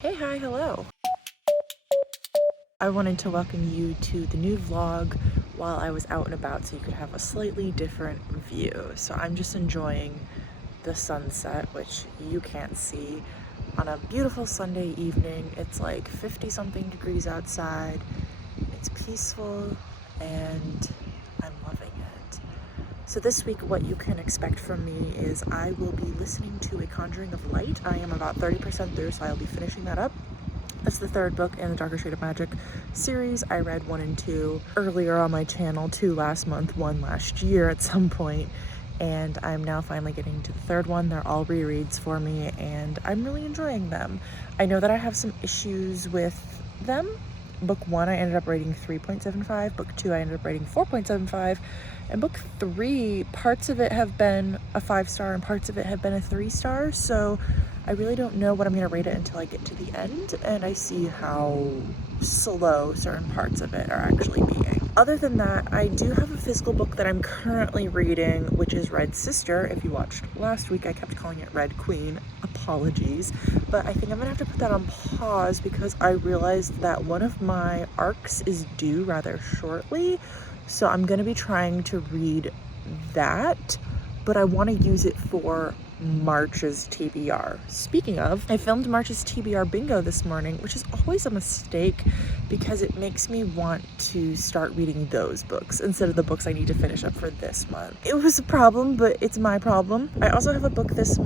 Hey, hi, hello. I wanted to welcome you to the new vlog while I was out and about so you could have a slightly different view. So I'm just enjoying the sunset, which you can't see, on a beautiful Sunday evening. It's like 50 something degrees outside. It's peaceful and I'm loving it. So this week what you can expect from me is I will be listening to A Conjuring of Light. I am about 30% through, so I'll be finishing that up. That's the third book in the Darker Shade of Magic series. I read 1 and 2 earlier on my channel, 2 last month, 1 last year at some point, and I'm now finally getting to the third one. They're all rereads for me, and I'm really enjoying them. I know that I have some issues with them. Book 1 I ended up rating 3.75, book 2 I ended up rating 4.75, and book 3, parts of it have been a 5-star and parts of it have been a 3-star, so I really don't know what I'm going to rate it until I get to the end and I see how slow certain parts of it are actually being. Other than that, I do have a physical book that I'm currently reading, which is Red Sister. If you watched last week, I kept calling it Red Queen. Apologies. But I think I'm going to have to put that on pause because I realized that one of my arcs is due rather shortly. So I'm going to be trying to read that, but I want to use it for March's TBR. Speaking of, I filmed March's TBR bingo this morning, which is always a mistake because it makes me want to start reading those books instead of the books I need to finish up for this month. It was a problem, but it's my problem. I also have a book this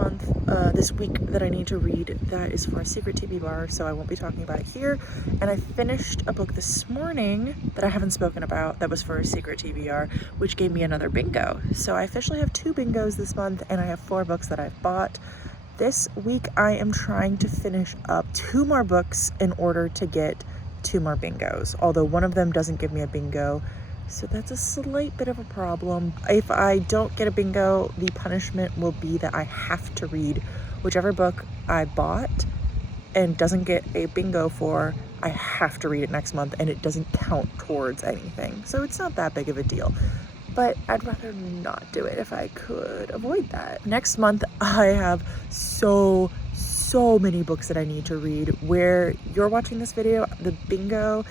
week that I need to read that is for a secret TBR, so I won't be talking about it here. And I finished a book this morning that I haven't spoken about that was for a secret TBR, which gave me another bingo. So I officially have 2 bingos this month, and I have 4 books that I've bought. This week I am trying to finish up 2 more books in order to get 2 more bingos, although one of them doesn't give me a bingo, so that's a slight bit of a problem. If I don't get a bingo, the punishment will be that I have to read whichever book I bought and doesn't get a bingo for. I have to read it next month and it doesn't count towards anything, so it's not that big of a deal. But I'd rather not do it if I could avoid that. Next month, I have so many books that I need to read. Where you're watching this video, the bingo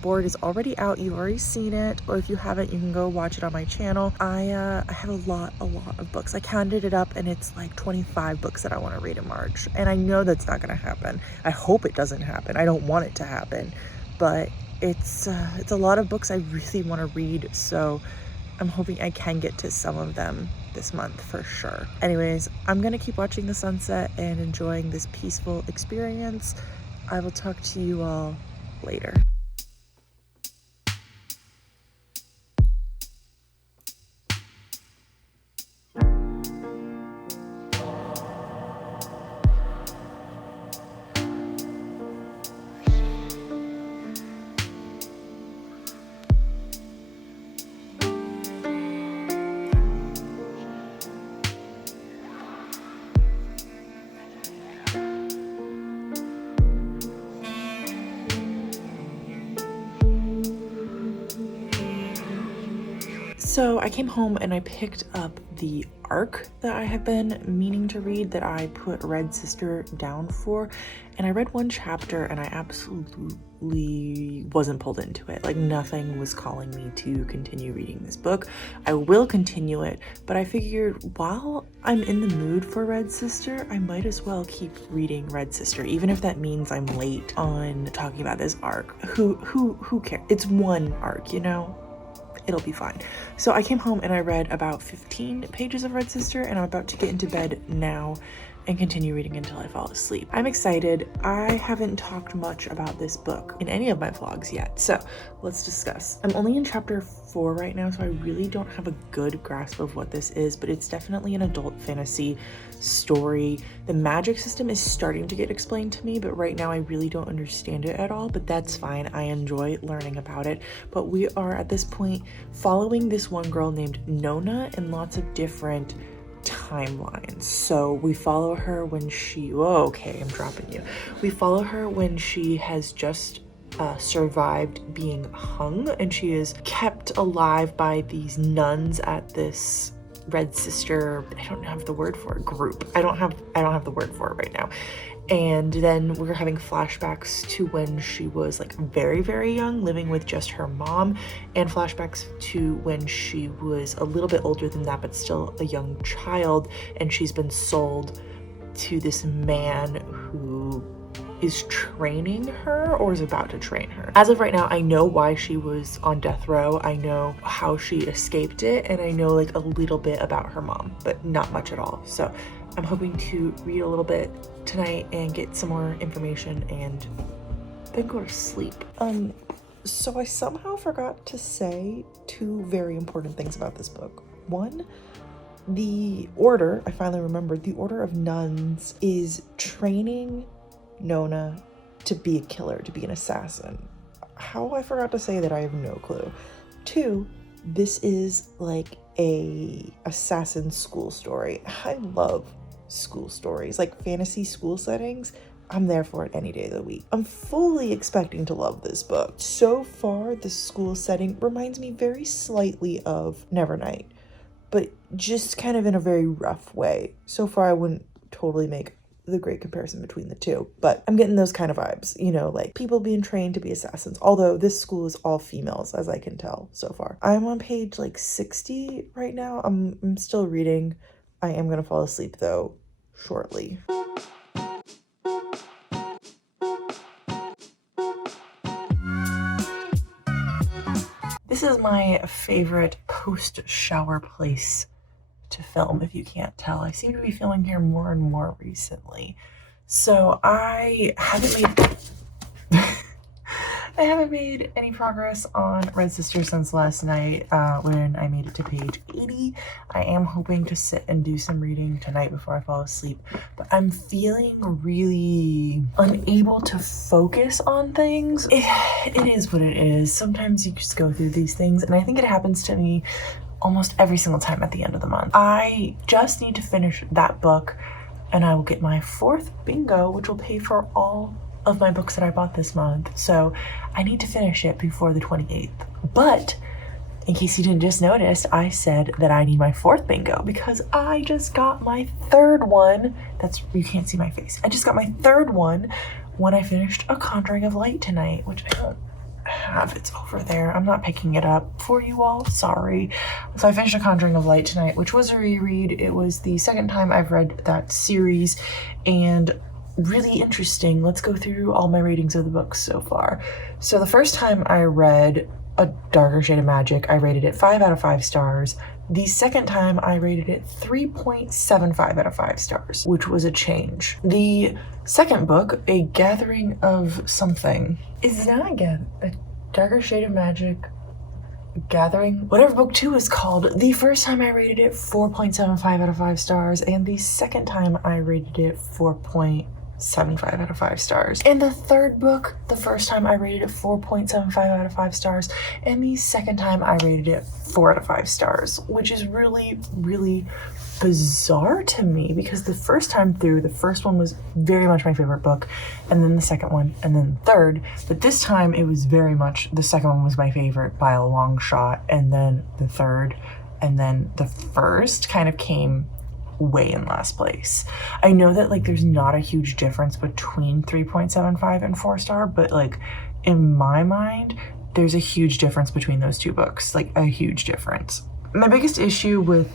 board is already out. You've already seen it, or if you haven't, you can go watch it on my channel. I have a lot of books. I counted it up and it's like 25 books that I want to read in March. And I know that's not going to happen. I hope it doesn't happen. I don't want it to happen, but it's a lot of books I really want to read, so I'm hoping I can get to some of them this month for sure. Anyways, I'm gonna keep watching the sunset and enjoying this peaceful experience. I will talk to you all later. So I came home and I picked up the arc that I have been meaning to read that I put Red Sister down for, and I read 1 chapter and I absolutely wasn't pulled into it. Like, nothing was calling me to continue reading this book. I will continue it, but I figured while I'm in the mood for Red Sister, I might as well keep reading Red Sister, even if that means I'm late on talking about this arc. Who cares? It's 1 arc, you know? It'll be fine. So I came home and I read about 15 pages of Red Sister, and I'm about to get into bed now and continue reading until I fall asleep. I'm excited. I haven't talked much about this book in any of my vlogs yet, so let's discuss. I'm only in chapter 4 right now, so I really don't have a good grasp of what this is, but it's definitely an adult fantasy story. The magic system is starting to get explained to me, but right now I really don't understand it at all, but that's fine. I enjoy learning about it. But we are at this point following this one girl named Nona in lots of different timelines. So we follow her when she, whoa, okay, I'm dropping you. We follow her when she has just survived being hung, and she is kept alive by these nuns at this Red Sister, I don't have the word for it, group. I don't have the word for it right now. And then we're having flashbacks to when she was like very, very young, living with just her mom, and flashbacks to when she was a little bit older than that, but still a young child, and she's been sold to this man who is training her or is about to train her. As of right now, I know why she was on death row. I know how she escaped it, and I know like a little bit about her mom, but not much at all. So I'm hoping to read a little bit tonight and get some more information and then go to sleep. So I somehow forgot to say two very important things about this book. One, the order, I finally remembered, the order of nuns is training Nona to be a killer, to be an assassin. How I forgot to say that, I have no clue. Two, this is like a assassin school story. I love school stories, like fantasy school settings. I'm there for it any day of the week. I'm fully expecting to love this book. So far, the school setting reminds me very slightly of Nevernight, but just kind of in a very rough way. So far, I wouldn't totally make the great comparison between the two, but I'm getting those kind of vibes, you know, like people being trained to be assassins, although this school is all females, as I can tell so far. I'm on page like 60 right now. I'm still reading. I am gonna fall asleep though shortly. This is my favorite post-shower place to film, if you can't tell. I seem to be filming here more and more recently. So I haven't made any progress on Red Sister since last night when I made it to page 80. I am hoping to sit and do some reading tonight before I fall asleep, but I'm feeling really unable to focus on things. It is what it is. Sometimes you just go through these things, and I think it happens to me almost every single time at the end of the month. I just need to finish that book and I will get my 4th bingo, which will pay for all of my books that I bought this month. So I need to finish it before the 28th. But in case you didn't just notice, I said that I need my 4th bingo because I just got my 3rd one. You can't see my face. I just got my 3rd one when I finished A Conjuring of Light tonight, which I don't have. It's over there. I'm not picking it up for you all. Sorry. So I finished A Conjuring of Light tonight, which was a reread. It was the 2nd time I've read that series and really interesting. Let's go through all my ratings of the books so far. So the first time I read A Darker Shade of Magic, I rated it 5 out of 5 stars. The second time I rated it 3.75 out of 5 stars, which was a change. The second book, A Gathering of Something, is not again A Darker Shade of Magic Gathering, whatever book 2 is called. The first time I rated it 4.75 out of 5 stars, and the second time I rated it 4.75 out of 5 stars. And the third book, the first time I rated it 4.75 out of 5 stars, and the second time I rated it 4 out of 5 stars, which is really, really bizarre to me because the first time through, the first one was very much my favorite book, and then the second one, and then the third. But this time it was very much, the second one was my favorite by a long shot, and then the third, and then the first kind of came way in last place. I know that like there's not a huge difference between 3.75 and 4 star, but like in my mind, there's a huge difference between those two books, like a huge difference. My biggest issue with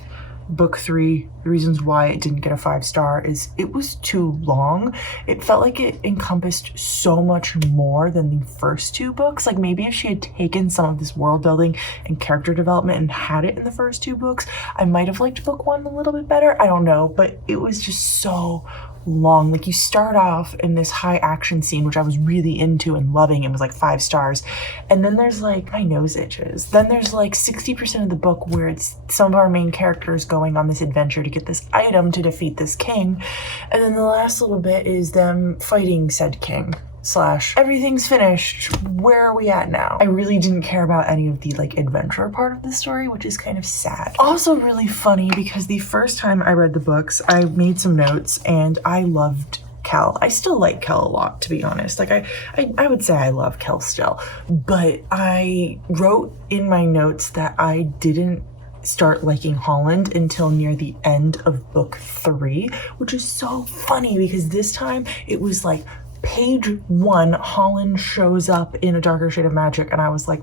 book 3, the reasons why it didn't get a 5 star, is it was too long. It felt like it encompassed so much more than the first 2 books. Like maybe if she had taken some of this world building and character development and had it in the first 2 books, I might have liked book 1 a little bit better. I don't know, but it was just so long. Like you start off in this high action scene, which I was really into and loving. It was like 5 stars. And then there's like, my nose itches. Then there's like 60% of the book where it's some of our main characters going on this adventure to get this item to defeat this king. And then the last little bit is them fighting said king. / everything's finished, where are we at now? I really didn't care about any of the like adventure part of the story, which is kind of sad. Also really funny because the first time I read the books, I made some notes and I loved Kel. I still like Kel a lot, to be honest. Like I would say I love Kel still, but I wrote in my notes that I didn't start liking Holland until near the end of book 3, which is so funny because this time it was like page 1, Holland shows up in A Darker Shade of Magic, and I was like,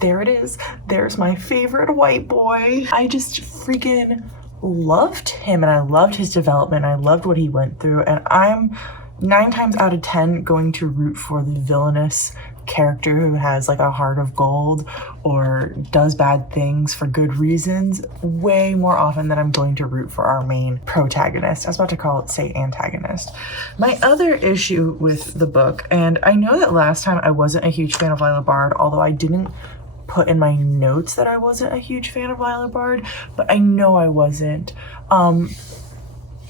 there it is. There's my favorite white boy. I just freaking loved him, and I loved his development. I loved what he went through, and I'm 9 times out of 10 going to root for the villainous character who has like a heart of gold or does bad things for good reasons way more often than I'm going to root for our main protagonist. I was about to say antagonist. My other issue with the book, and I know that last time I wasn't a huge fan of Lila Bard, although I didn't put in my notes that I wasn't a huge fan of Lila Bard, but I know I wasn't.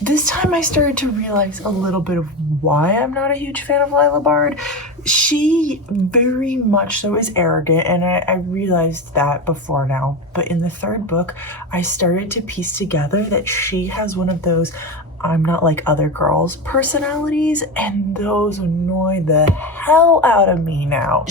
This time I started to realize a little bit of why I'm not a huge fan of Lila Bard. She very much so is arrogant, and I realized that before now. But in the 3rd book, I started to piece together that she has one of those I'm not like other girls personalities, and those annoy the hell out of me now.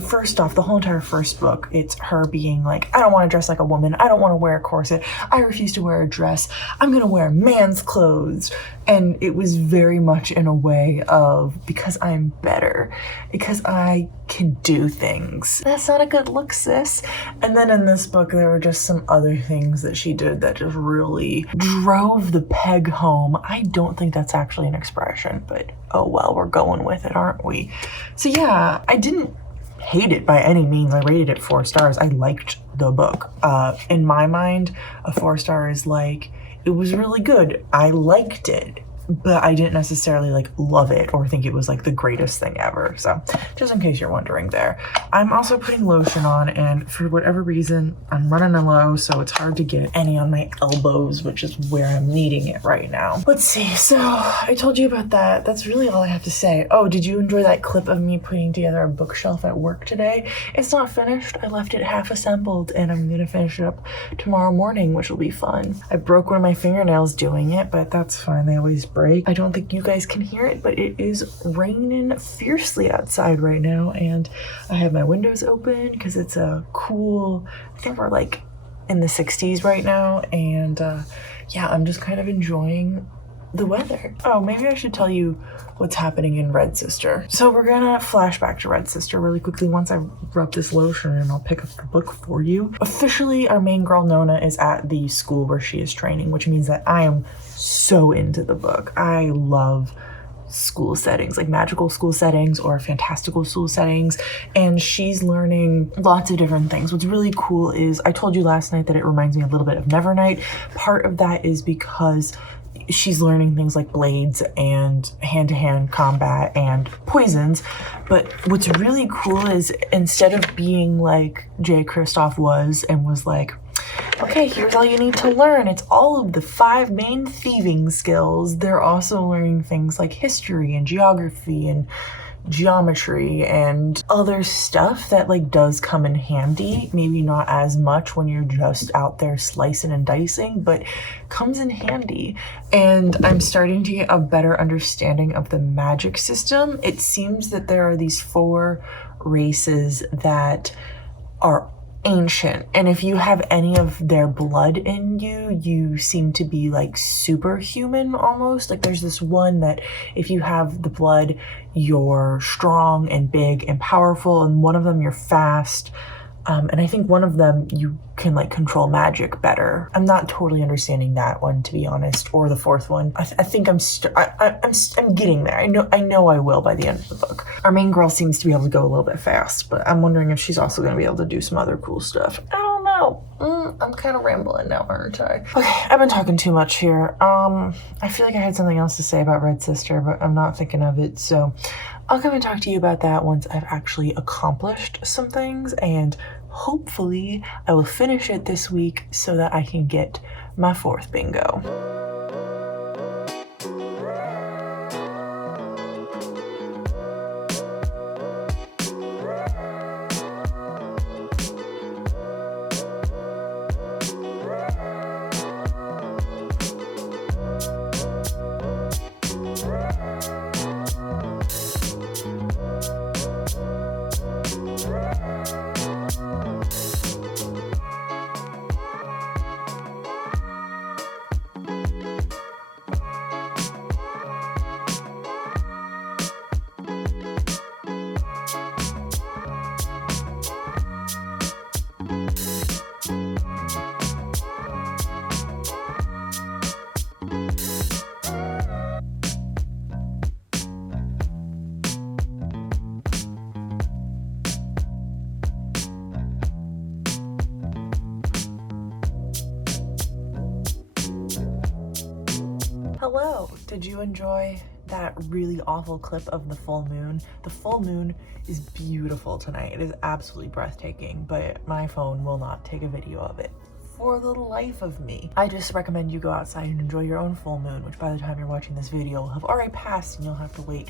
First off, the whole entire 1st book, it's her being like, I don't want to dress like a woman, I don't want to wear a corset, I refuse to wear a dress, I'm gonna wear man's clothes. And it was very much in a way of, because I'm better, because I can do things. That's not a good look, sis. And then in this book, there were just some other things that she did that just really drove the peg home. I don't think that's actually an expression, but oh well, we're going with it, aren't we? So yeah, I didn't hate it by any means. I rated it 4 stars. I liked the book. In my mind, a 4-star is like, it was really good. I liked it, but I didn't necessarily like love it or think it was like the greatest thing ever. So just in case you're wondering there. I'm also putting lotion on, and for whatever reason, I'm running low, so it's hard to get any on my elbows, which is where I'm needing it right now. Let's see. So I told you about that. That's really all I have to say. Oh, did you enjoy that clip of me putting together a bookshelf at work today? It's not finished. I left it half assembled, and I'm gonna finish it up tomorrow morning, which will be fun. I broke one of my fingernails doing it, but that's fine. They always break. I don't think you guys can hear it, but it is raining fiercely outside right now, and I have my windows open because it's a cool, I think we're like in the 60s right now, and yeah, I'm just kind of enjoying the weather. Oh, maybe I should tell you what's happening in Red Sister. So we're gonna flash back to Red Sister really quickly once I rub this lotion, and I'll pick up the book for you. Officially, our main girl Nona is at the school where she is training, which means that I am so into the book. I love school settings, like magical school settings or fantastical school settings, and she's learning lots of different things. What's really cool is, I told you last night that it reminds me a little bit of Nevernight. Part of that is because she's learning things like blades and hand-to-hand combat and poisons, but what's really cool is, instead of being like Jay Kristoff was and was like, okay, here's all you need to learn, it's all of the 5 main thieving skills, they're also learning things like history and geography and geometry and other stuff that like does come in handy. Maybe not as much when you're just out there slicing and dicing, but comes in handy. And I'm starting to get a better understanding of the magic system. It seems that there are these 4 races that are ancient, and if you have any of their blood in you, you seem to be like superhuman almost. Like there's this one that if you have the blood, you're strong and big and powerful, and one of them you're fast, and I think one of them you can like control magic better. I'm not totally understanding that one, to be honest, or the 4th one. I think I'm getting there. I know I will by the end of the book. Our main girl seems to be able to go a little bit fast, but I'm wondering if she's also going to be able to do some other cool stuff. I don't know. I'm kind of rambling now, aren't I? Okay, I've been talking too much here. I feel like I had something else to say about Red Sister, but I'm not thinking of it, so I'll come and talk to you about that once I've actually accomplished some things, and hopefully I will finish it this week so that I can get my 4th bingo. Hello! Did you enjoy that really awful clip of the full moon? The full moon is beautiful tonight. It is absolutely breathtaking, but my phone will not take a video of it for the life of me. I just recommend you go outside and enjoy your own full moon, which by the time you're watching this video will have already passed and you'll have to wait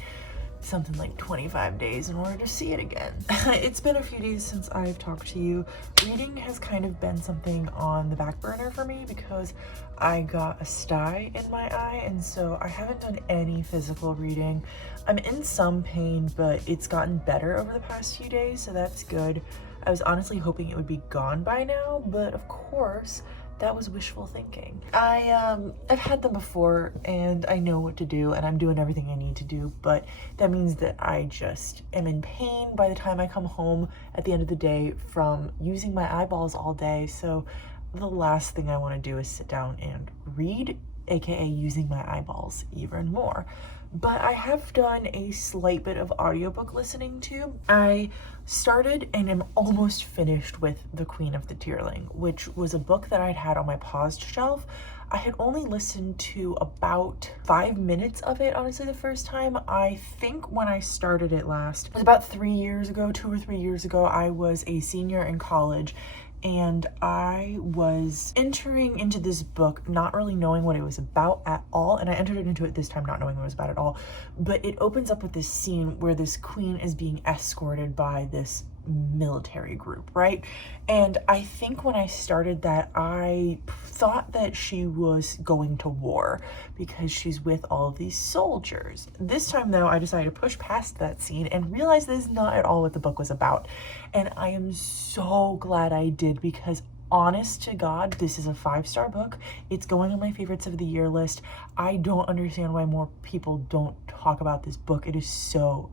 something like 25 days in order to see it again. It's been a few days since I've talked to you. Reading has kind of been something on the back burner for me because I got a sty in my eye, and so I haven't done any physical reading. I'm in some pain, but it's gotten better over the past few days, so that's good. I was honestly hoping it would be gone by now, but of course, that was wishful thinking. I've had them before and I know what to do and I'm doing everything I need to do, but that means that I just am in pain by the time I come home at the end of the day from using my eyeballs all day. So the last thing I want to do is sit down and read, aka using my eyeballs even more. But I have done a slight bit of audiobook listening too. I started and am almost finished with The Queen of the Tearling, which was a book that I'd had on my paused shelf. I had only listened to about 5 minutes of it, honestly, the first time. I think when I started it last, it was about 3 years ago, 2 or 3 years ago. I was a senior in college and I was entering into this book not really knowing what it was about at all, and I entered into it this time not knowing what it was about at all. But it opens up with this scene where this queen is being escorted by this military group, right? And I think when I started that, I thought that she was going to war because she's with all of these soldiers. This time though, I decided to push past that scene and realize this is not at all what the book was about. And I am so glad I did, because honest to God, this is a 5-star book. It's going on my favorites of the year list. I don't understand why more people don't talk about this book. It is so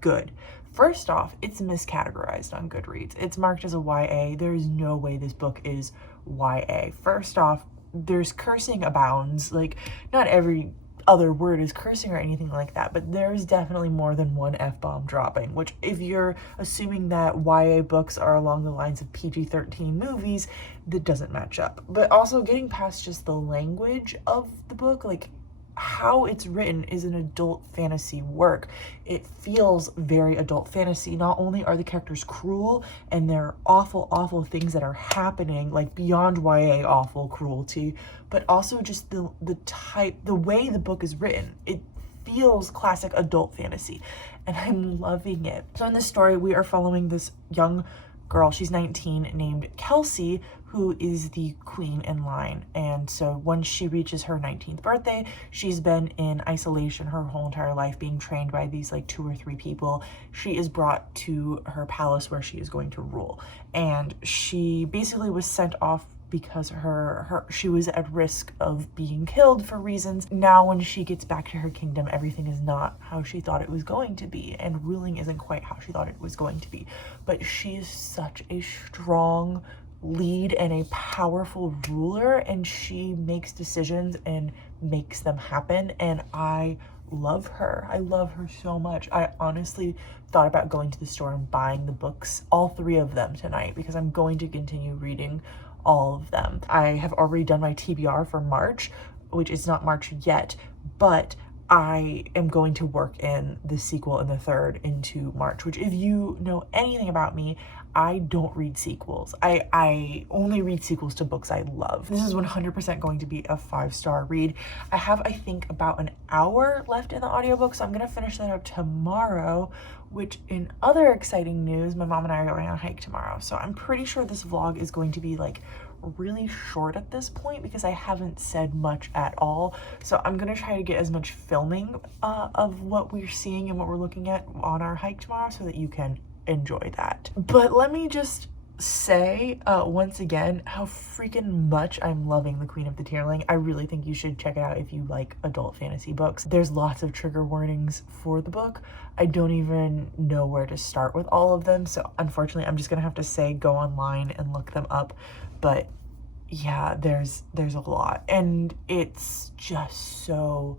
good. First off, it's miscategorized on Goodreads. It's marked as a YA. There is no way this book is YA. First off, there's cursing abounds. Like, not every other word is cursing or anything like that, but there's definitely more than one F-bomb dropping, which if you're assuming that YA books are along the lines of PG-13 movies, that doesn't match up. But also getting past just the language of the book, like how it's written is an adult fantasy work. It feels very adult fantasy. Not only are the characters cruel and there are awful things that are happening, like beyond YA awful cruelty, but also just the way the book is written. It feels classic adult fantasy and I'm loving it. So in this story, we are following this young girl, she's 19, named Kelsey, who is the queen in line. And so when she reaches her 19th birthday, she's been in isolation her whole entire life, being trained by these like 2 or 3 people. She is brought to her palace where she is going to rule. And she basically was sent off because she was at risk of being killed for reasons. Now when she gets back to her kingdom, everything is not how she thought it was going to be, and ruling isn't quite how she thought it was going to be. But she is such a strong lead and a powerful ruler, and she makes decisions and makes them happen, and I love her. I love her so much. I honestly thought about going to the store and buying the books, all 3 of them tonight, because I'm going to continue reading all of them. I have already done my TBR for March, which is not March yet, but I am going to work in the sequel and the 3rd into March, which if you know anything about me, I don't read sequels. I only read sequels to books I love. This is 100% going to be a 5-star read. I have, I think, about an hour left in the audiobook, so I'm gonna finish that up tomorrow, which in other exciting news, my mom and I are going on a hike tomorrow. So I'm pretty sure this vlog is going to be like really short at this point because I haven't said much at all. So I'm gonna try to get as much filming of what we're seeing and what we're looking at on our hike tomorrow so that you can enjoy that. But let me just say once again how freaking much I'm loving The Queen of the Tearling. I really think you should check it out if you like adult fantasy books. There's lots of trigger warnings for the book. I don't even know where to start with all of them, so unfortunately I'm just gonna have to say go online and look them up. But yeah, there's a lot, and it's just so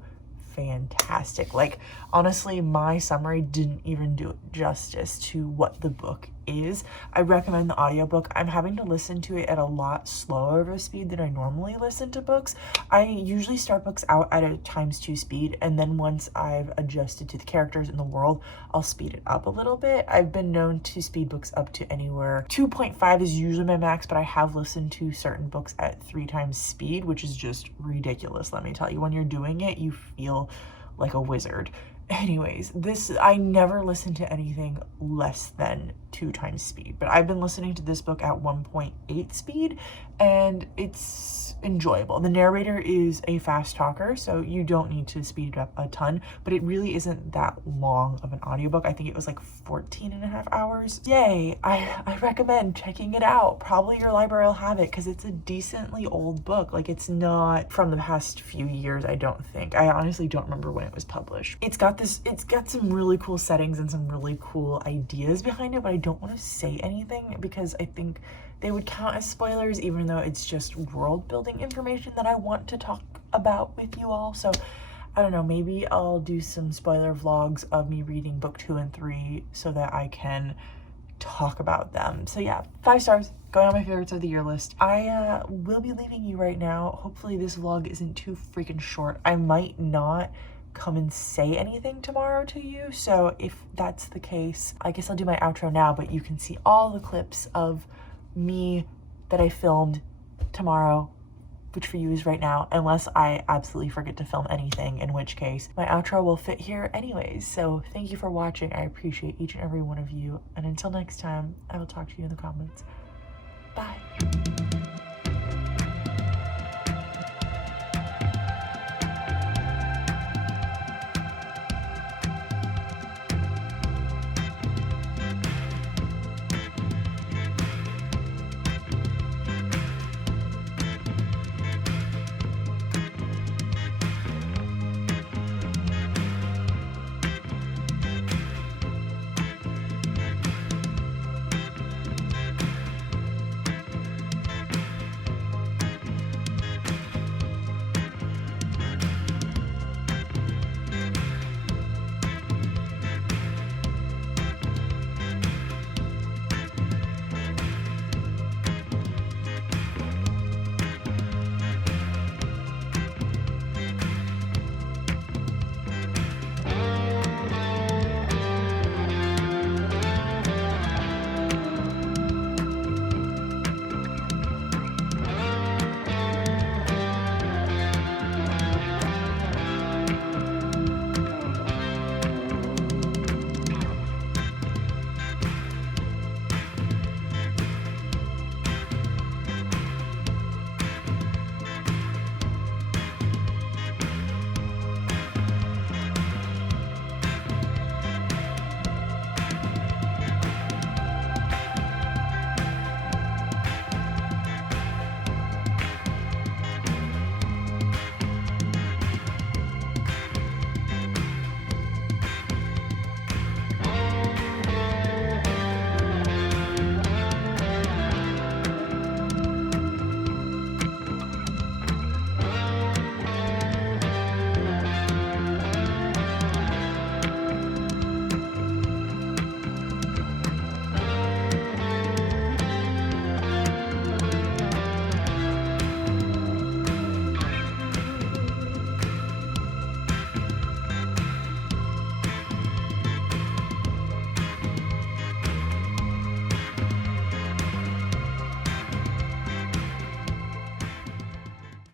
fantastic. Like, honestly, my summary didn't even do justice to what the book is. I recommend the audiobook. I'm having to listen to it at a lot slower of a speed than I normally listen to books. I usually start books out at a ×2 speed, and then once I've adjusted to the characters in the world, I'll speed it up a little bit. I've been known to speed books up to anywhere. 2.5 is usually my max, but I have listened to certain books at 3 times speed, which is just ridiculous, let me tell you. When you're doing it, you feel like a wizard. Anyways, I never listen to anything less than 2 times speed, but I've been listening to this book at 1.8 speed, and it's enjoyable. The narrator is a fast talker, so you don't need to speed it up a ton, but it really isn't that long of an audiobook. I think it was like 14.5 hours. Yay! I recommend checking it out. Probably your library will have it because it's a decently old book. Like, it's not from the past few years, I don't think. I honestly don't remember when it was published. It's got some really cool settings and some really cool ideas behind it, but I don't want to say anything because I think they would count as spoilers, even though it's just world building information that I want to talk about with you all. So I don't know, maybe I'll do some spoiler vlogs of me reading book 2 and 3 so that I can talk about them. So yeah, 5 stars, going on my favorites of the year list. I will be leaving you right now. Hopefully this vlog isn't too freaking short. I might not come and say anything tomorrow to you, so if that's the case, I guess I'll do my outro now, but you can see all the clips of me that I filmed tomorrow, which for you is right now, unless I absolutely forget to film anything, in which case my outro will fit here anyways. So thank you for watching. I appreciate each and every one of you, and until next time, I will talk to you in the comments. Bye.